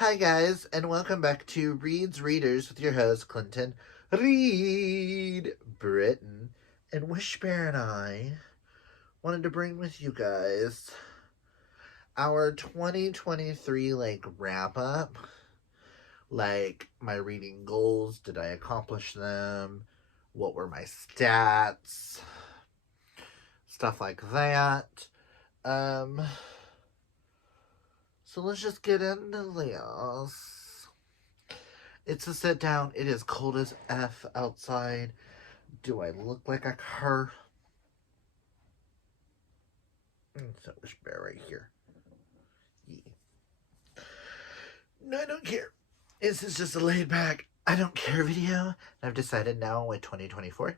Hi, guys, and welcome back to Reed's Readers with your host, Clinton Reed Britton. And Wishbear and I wanted to bring with you guys our 2023 wrap up. Like my reading goals, did I accomplish them? What were my stats? Stuff like that. So let's just get into this. It's a sit down. It is cold as F outside. Do I look like a car? So there's bear right here. Yeah. No, I don't care. This is just a laid back, I don't care video. And I've decided now with 2024, if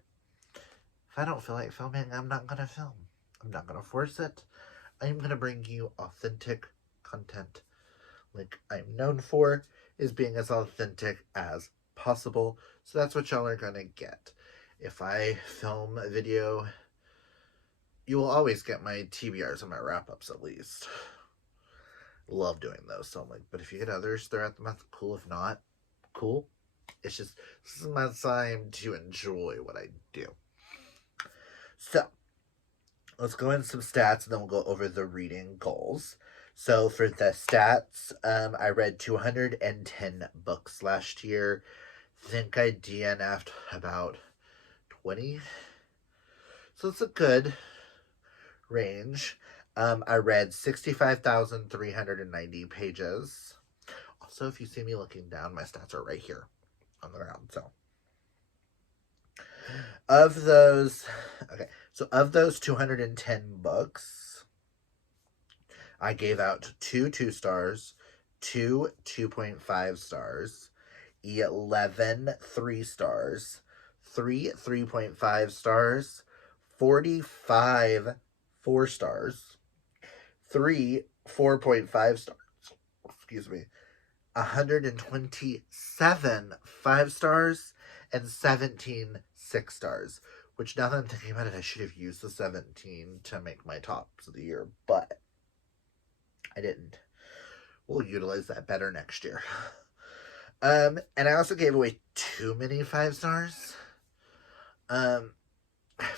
I don't feel like filming, I'm not going to film. I'm not going to force it. I'm going to bring you authentic content. Like I'm known for is being as authentic as possible. So that's what y'all are going to get. If I film a video, you will always get my TBRs and my wrap-ups at least. Love doing those. So I'm like, but if you get others throughout the month, cool. If not, cool. It's just, this is my time to enjoy what I do. So, let's go into some stats and then we'll go over the reading goals. So for the stats, I read 210 books last year. Think I DNF'd about 20. So it's a good range. I read 65,390 pages. Also, if you see me looking down, my stats are right here on the ground. So of those 210 books, I gave out 2 2-stars, 2 2.5 stars, 11 3-stars, 3 3.5 stars, 45 4-stars, 3 4.5 stars, 127 5-stars, and 17 6-stars. Which, now that I'm thinking about it, I should have used the 17 to make my tops of the year, but I didn't. We'll utilize that better next year. And I also gave away too many 5-stars. I've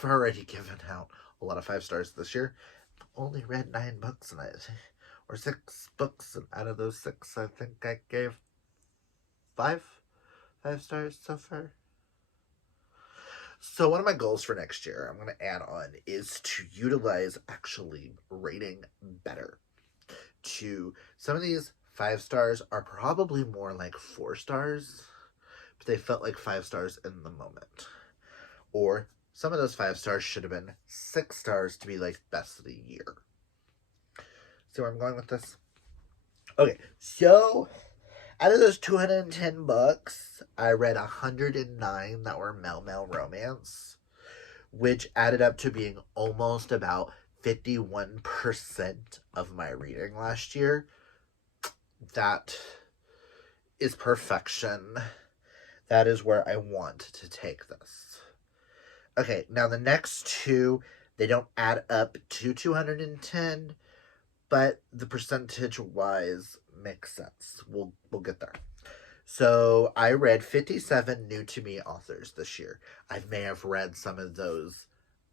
already given out a lot of 5-stars this year. I've only read 9 books and or 6 books, and out of those 6, I think I gave 5 5-stars so far. So one of my goals for next year, I'm going to add on, is to utilize actually rating better. Some of these 5-stars are probably more like 4-stars, but they felt like 5-stars in the moment. Or some of those 5-stars should have been 6-stars to be like best of the year. See where I'm going with this? Okay, so out of those 210 books, I read 109 that were male romance, which added up to being almost about 51% of my reading last year. That is perfection. That is where I want to take this. Okay, now the next 2, they don't add up to 210, but the percentage-wise makes sense. We'll get there. So I read 57 new-to-me authors this year. I may have read some of those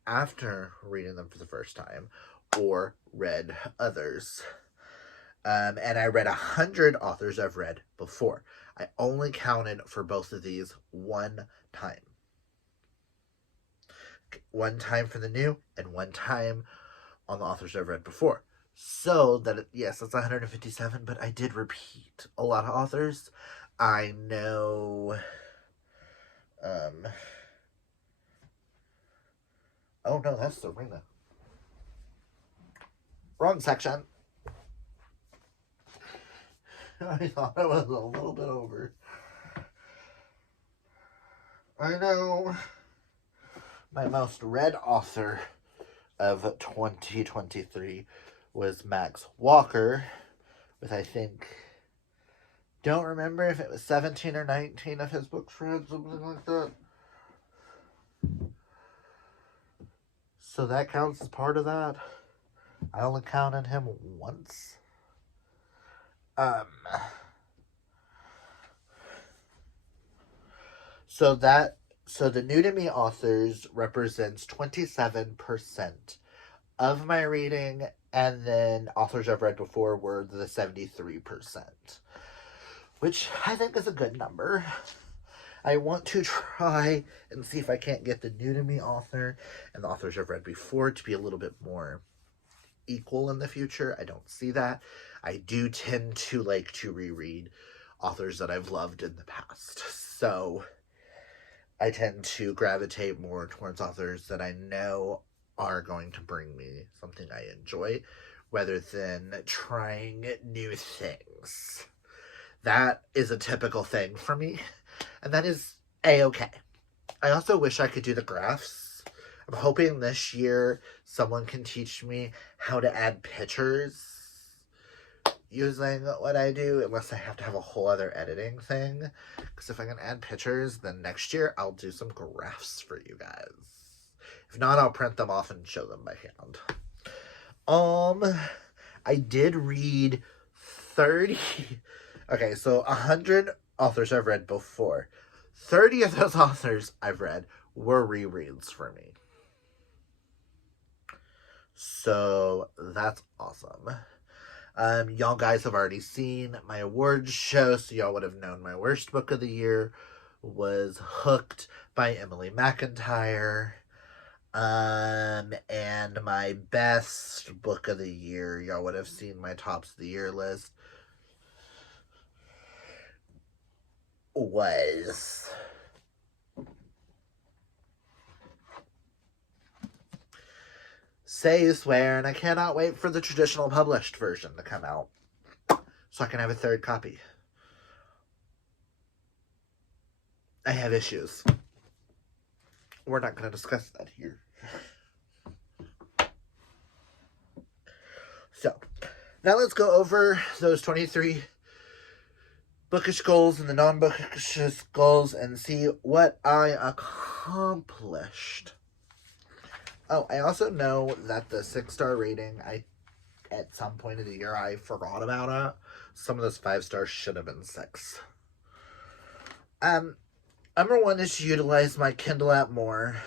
after reading them for the first time, or read others. And I read 100 authors I've read before. I only counted for both of these one time. One time for the new, and one time on the authors I've read before. So that, yes, that's 157, but I did repeat a lot of authors. I know, oh no, that's the Serena. Wrong section. I thought I was a little bit over. I know. My most read author of 2023 was Max Walker, with I think, don't remember if it was 17 or 19 of his books read, something like that. So that counts as part of that. I only counted him once. So the new to me authors represents 27% of my reading, and then authors I've read before were the 73%, which I think is a good number. I want to try and see if I can't get the new to me author and the authors I've read before to be a little bit more equal in the future. I don't see that. I do tend to like to reread authors that I've loved in the past. So I tend to gravitate more towards authors that I know are going to bring me something I enjoy rather than trying new things. That is a typical thing for me, and that is a-okay. I also wish I could do the graphs. I'm hoping this year someone can teach me how to add pictures using what I do, unless I have to have a whole other editing thing. Because if I can add pictures, then next year I'll do some graphs for you guys. If not, I'll print them off and show them by hand. I did read 30. Okay, so 100 authors I've read before. 30 of those authors I've read were rereads for me. So that's awesome. Y'all guys have already seen my awards show, so y'all would have known my worst book of the year was Hooked by Emily McIntyre. And my best book of the year, y'all would have seen my tops of the year list, was Say You Swear, and I cannot wait for the traditional published version to come out so I can have a third copy. I have issues. We're not going to discuss that here. So, now let's go over those 23 bookish goals and the non-bookish goals and see what I accomplished. Oh, I also know that the 6-star rating, at some point of the year, I forgot about it. Some of those 5 stars should have been 6. Number 1 is to utilize my Kindle app more.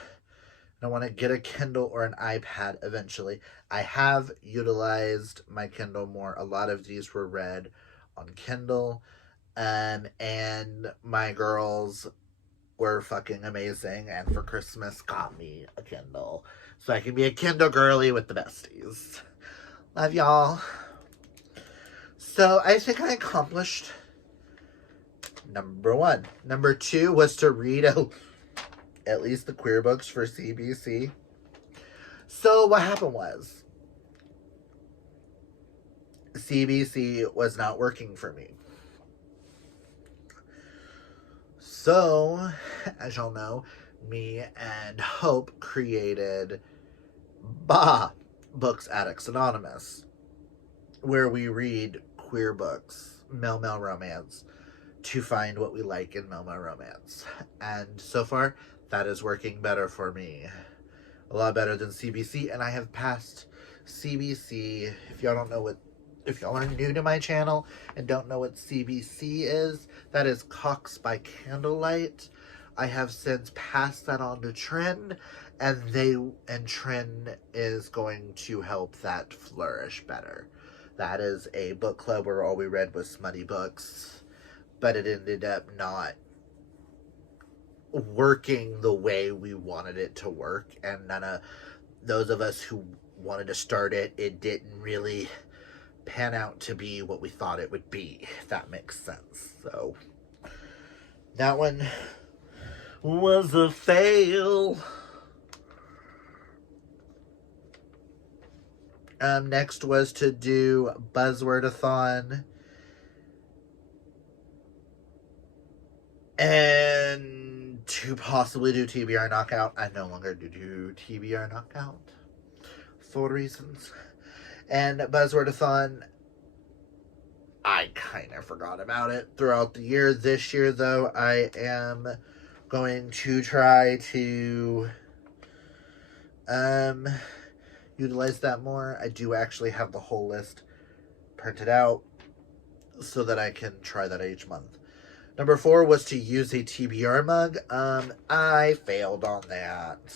I want to get a Kindle or an iPad eventually. I have utilized my Kindle more. A lot of these were read on Kindle. And my girls were fucking amazing, and for Christmas got me a Kindle. So I can be a Kindle girly with the besties. Love y'all. So I think I accomplished number 1. Number 2 was to read at least the queer books for CBC. So what happened was, CBC was not working for me. So, as y'all know, me and Hope created Books Addicts Anonymous, where we read queer books, male romance, to find what we like in male romance. And so far, that is working better for me. A lot better than CBC, and I have passed CBC. If y'all are new to my channel and don't know what CBC is, that is Cox by Candlelight. I have since passed that on to Trin, and Trin is going to help that flourish better. That is a book club where all we read was smutty books, but it ended up not working the way we wanted it to work, and none of those of us who wanted to start it didn't really pan out to be what we thought it would be, if that makes sense. So that one was a fail. Next was to do Buzzword-a-thon. And to possibly do TBR Knockout. I no longer do TBR Knockout for reasons. And Buzzword-a-thon, I kind of forgot about it throughout the year. This year, though, I am going to try to utilize that more. I do actually have the whole list printed out so that I can try that each month. Number 4 was to use a TBR mug. I failed on that.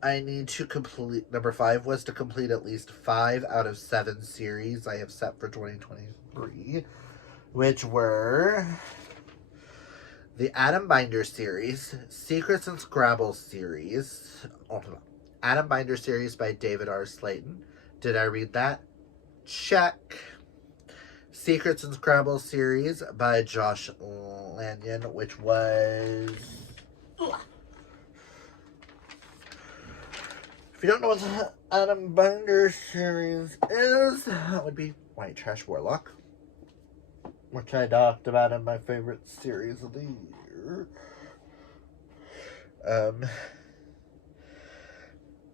I need to complete. Number 5 was to complete at least 5 out of 7 series I have set for 2023, which were the Atom Binder series, Secrets and Scrabble series, Atom Binder series by David R. Slayton. Did I read that? Check. Secrets and Scrabble series by Josh Lanyon, which was... If you don't know what the Atom Binder series is, that would be White Trash Warlock, which I talked about in my favorite series of the year.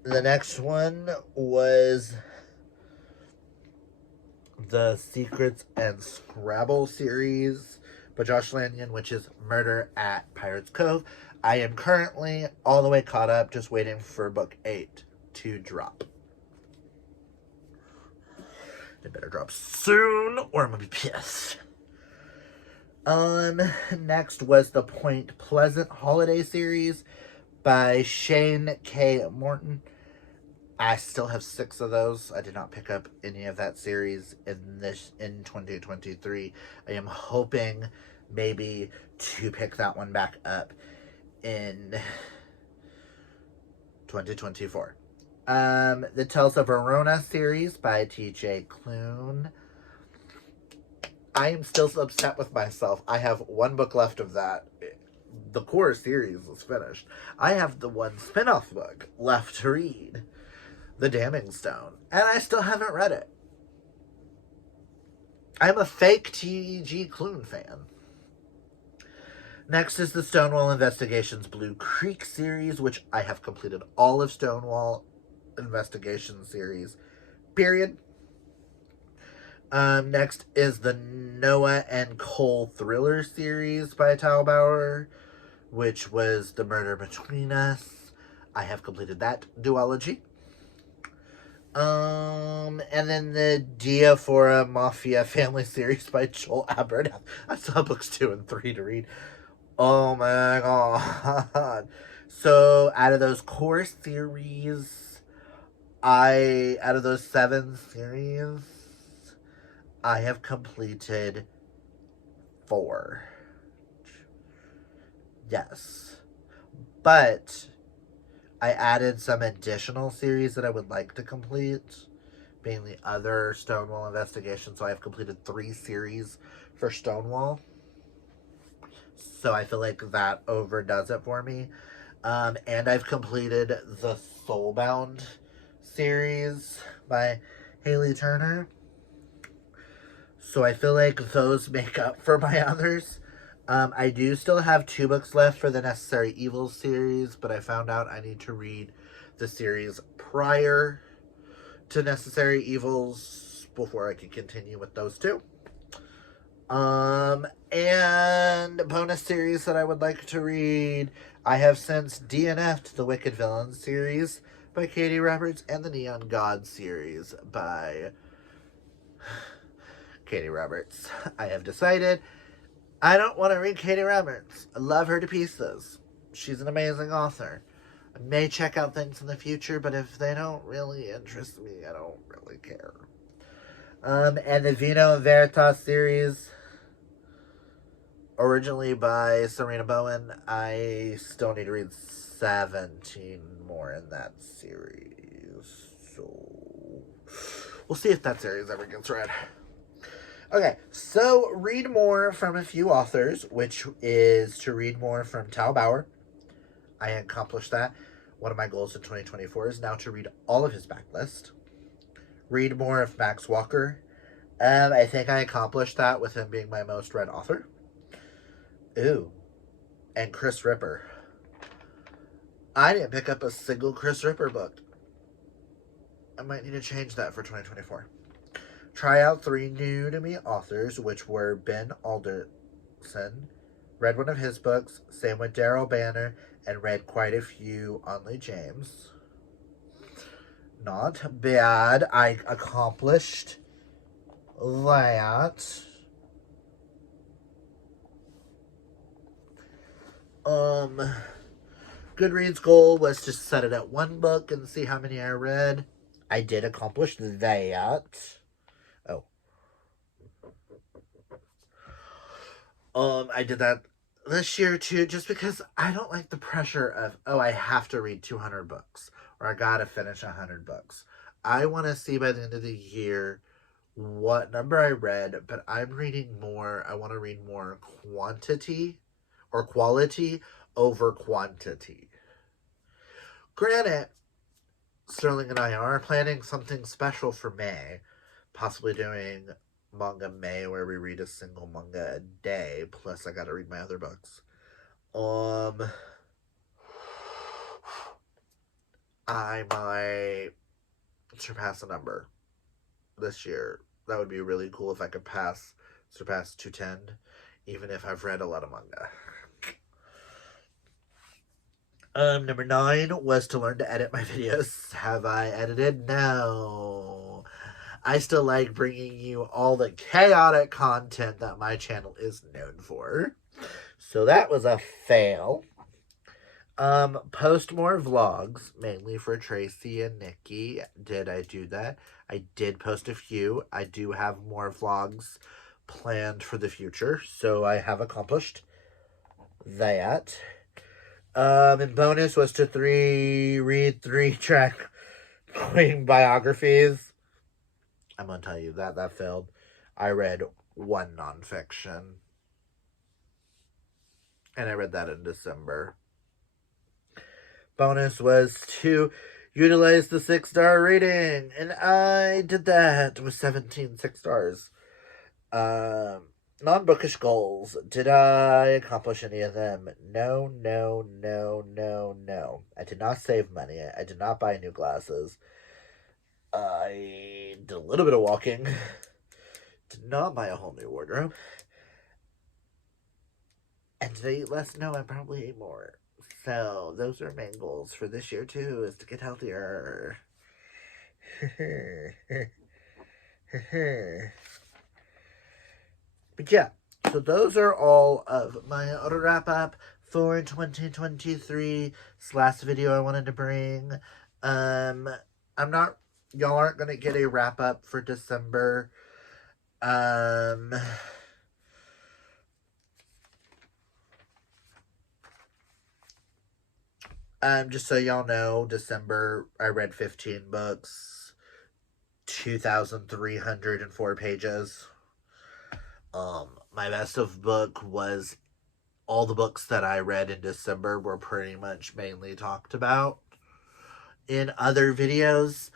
The next one was the Secrets and Scrabble series by Josh Lanyon, which is Murder at Pirates Cove. I am currently all the way caught up, just waiting for book 8 to drop. It better drop soon, or I'm gonna be pissed. Next was the Point Pleasant Holiday series by Shane K. Morton. I still have 6 of those. I did not pick up any of that series in 2023. I am hoping maybe to pick that one back up in 2024. The Tales of Verona series by T.J. Klune. I am still upset with myself. I have 1 book left of that. The core series is finished. I have the 1 spin-off book left to read, The Damning Stone, and I still haven't read it. I'm a fake T.J. Klune fan. Next is the Stonewall Investigations Blue Creek series, which I have completed all of Stonewall Investigation series, period. Next is the Noah and Cole Thriller series by Talbauer, which was The Murder Between Us. I have completed that duology. And then the Diaphora Mafia family series by Joel Abernathy. I still have books 2 and 3 to read. Oh my god. So out of those core series, out of those 7 series, I have completed 4. Yes. But I added some additional series that I would like to complete, being the other Stonewall Investigation. So I have completed 3 series for Stonewall. So I feel like that overdoes it for me. And I've completed the Soulbound series by Haley Turner. So I feel like those make up for my others. I do still have 2 books left for the Necessary Evils series, but I found out I need to read the series prior to Necessary Evils before I can continue with those 2. And bonus series that I would like to read. I have since DNF'd the Wicked Villains series by Katie Roberts and the Neon God series by Katie Roberts. I have decided I don't want to read Katie Roberts. I love her to pieces. She's an amazing author. I may check out things in the future, but if they don't really interest me, I don't really care. And the Vino and Veritas series, originally by Serena Bowen. I still need to read 17 more in that series. So we'll see if that series ever gets read. Okay, so read more from a few authors, which is to read more from Tal Bauer. I accomplished that. One of my goals in 2024 is now to read all of his backlist. Read more of Max Walker. I think I accomplished that with him being my most read author. Ooh. And Chris Ripper. I didn't pick up a single Chris Ripper book. I might need to change that for 2024. Try out 3 new to me authors, which were Ben Alderson. Read one of his books, same with Daryl Banner, and read quite a few on Lee James. Not bad. I accomplished that. Goodreads' goal was to set it at one book and see how many I read. I did accomplish that. Oh. I did that this year too, just because I don't like the pressure of, oh, I have to read 200 books or I gotta finish 100 books. I want to see by the end of the year what number I read, but I'm reading more. I want to read more quantity or quality over quantity. Granted, Sterling and I are planning something special for May, possibly doing Manga May where we read a single manga a day, plus I gotta read my other books. I might surpass a number this year. That would be really cool if I could surpass 210, even if I've read a lot of manga. Number 9 was to learn to edit my videos. Have I edited? No. I still like bringing you all the chaotic content that my channel is known for. So that was a fail. Post more vlogs, mainly for Tracy and Nikki. Did I do that? I did post a few. I do have more vlogs planned for the future, so I have accomplished that. And bonus was to read 3 track queen biographies. I'm gonna tell you that failed. I read 1 nonfiction, and I read that in December. Bonus was to utilize the 6-star rating, and I did that with 17 6 stars. Non-bookish goals. Did I accomplish any of them? No. I did not save money. I did not buy new glasses. I did a little bit of walking. Did not buy a whole new wardrobe. And did I eat less? No, I probably ate more. So, those are main goals for this year, too, is to get healthier. But yeah, so those are all of my wrap-up for 2023. It's the last video I wanted to bring. Y'all aren't going to get a wrap-up for December. Just so y'all know, December, I read 15 books, 2,304 pages. My best of book was all the books that I read in December were pretty much mainly talked about in other videos,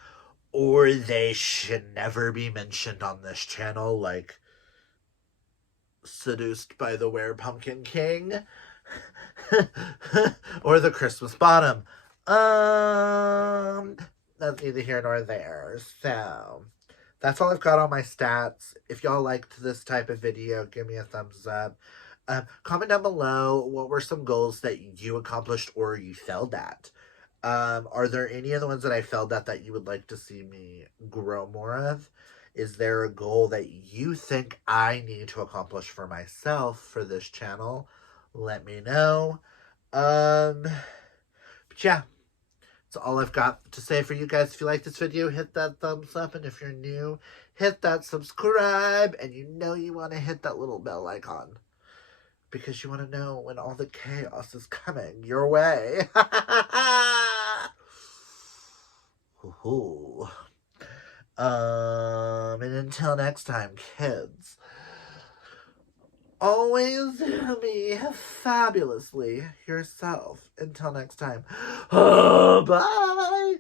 or they should never be mentioned on this channel, like Seduced by the Were-Pumpkin King or The Christmas Bottom. That's neither here nor there. So that's all I've got on my stats. If y'all liked this type of video, give me a thumbs up. Comment down below what were some goals that you accomplished or you failed at. Are there any of the ones that I failed at that you would like to see me grow more of? Is there a goal that you think I need to accomplish for myself for this channel? Let me know. But yeah. That's all I've got to say for you guys. If you like this video, hit that thumbs up. And if you're new, hit that subscribe. And you know you want to hit that little bell icon, because you want to know when all the chaos is coming your way. And until next time, kids, always be fabulously yourself. Until next time. Bye.